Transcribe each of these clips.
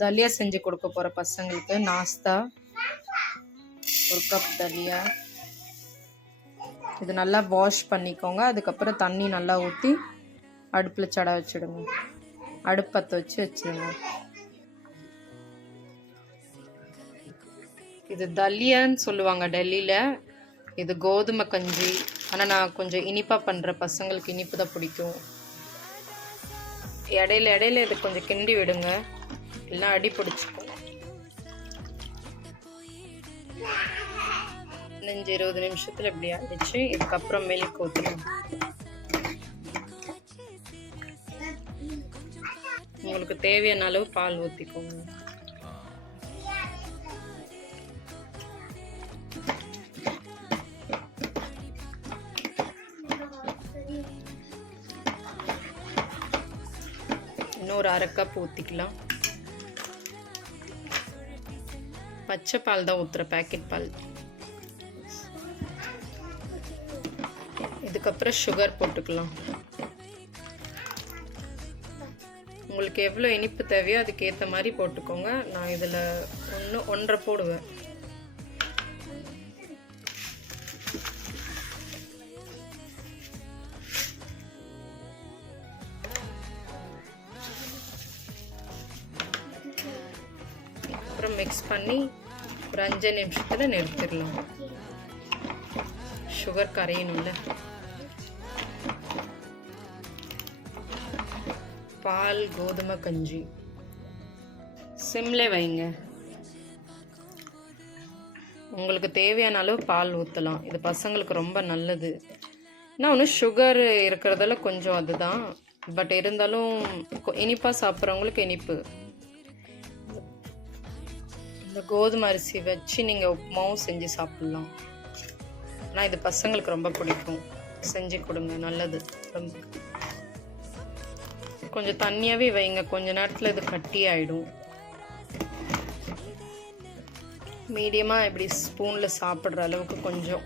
தலியா செஞ்சு கொடுக்க போகிற பசங்களுக்கு. நாஸ்தா 1 கப் தலியா. இது நல்லா வாஷ் பண்ணிக்கோங்க. அதுக்கப்புறம் தண்ணி நல்லா ஊற்றி அடுப்பில் சடை வச்சுடுங்க. அடுப்பத்தை வச்சுருங்க. இது தலியான்னு சொல்லுவாங்க டெல்லியில். இது கோதுமை கஞ்சி. ஆனால் நான் கொஞ்சம் இனிப்பாக பண்ணுற பசங்களுக்கு இனிப்பு தான் பிடிக்கும். இடையில இது கொஞ்சம் கிண்டி விடுங்க, இல்லைன்னா அடி பிடிச்சிக்கும். 15-20 நிமிஷத்தில் இப்படி ஆயிடுச்சு. இதுக்கப்புறம் மில்க் ஊற்றணும். உங்களுக்கு தேவையான அளவு பால் ஊற்றிக்கோங்க. இன்னொரு 1/2 கப் ஊற்றிக்கலாம். பச்சை பால் தான் ஊற்றுற, பேக்கெட் பால். இதுக்கப்புறம் சுகர் போட்டுக்கலாம். உங்களுக்கு எவ்வளோ இனிப்பு தேவையோ அதுக்கேற்ற மாதிரி போட்டுக்கோங்க. நான் இதில் 1.5 போடுவேன். அப்புறம் மிக்ஸ் பண்ணி ஒரு 5 நிமிஷத்தில் நிறுத்திடலாம். சுகர் கரையணும்ல. பால் கோதுமை கஞ்சி சிம்லே வைங்க. உங்களுக்கு தேவையான அளவு பால் ஊற்றலாம். இது பசங்களுக்கு ரொம்ப நல்லது. நான் ஒன்று சுகர் இருக்கிறதால கொஞ்சம் அதுதான், பட் இருந்தாலும் இனிப்பாக சாப்பிட்றவங்களுக்கு இனிப்பு. இந்த கோதுமை அரிசி வச்சு நீங்கள் உப்புமாவும் செஞ்சு சாப்பிட்லாம். ஆனால் இது பசங்களுக்கு ரொம்ப பிடிக்கும். செஞ்சு கொடுங்க, நல்லது உடம்புக்கு. கொஞ்சம் தண்ணியாகவே வைங்க, கொஞ்ச நேரத்தில் இது கட்டி ஆகிடும். மீடியமாக இப்படி ஸ்பூனில் சாப்பிட்ற அளவுக்கு கொஞ்சம்.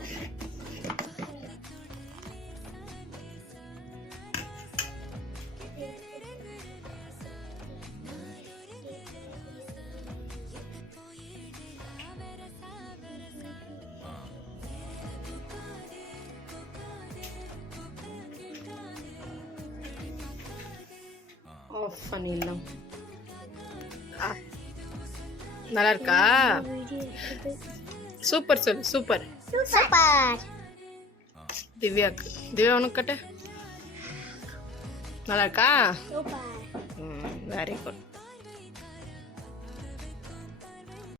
ஆஃப் பண்ணிடலாம். நல்லா இருக்கா? சூப்பர் சொல்லு. Super super. திவ்யாக்கு. திவ்யா உனக்கு கட்ட நல்லா இருக்கா? Very good.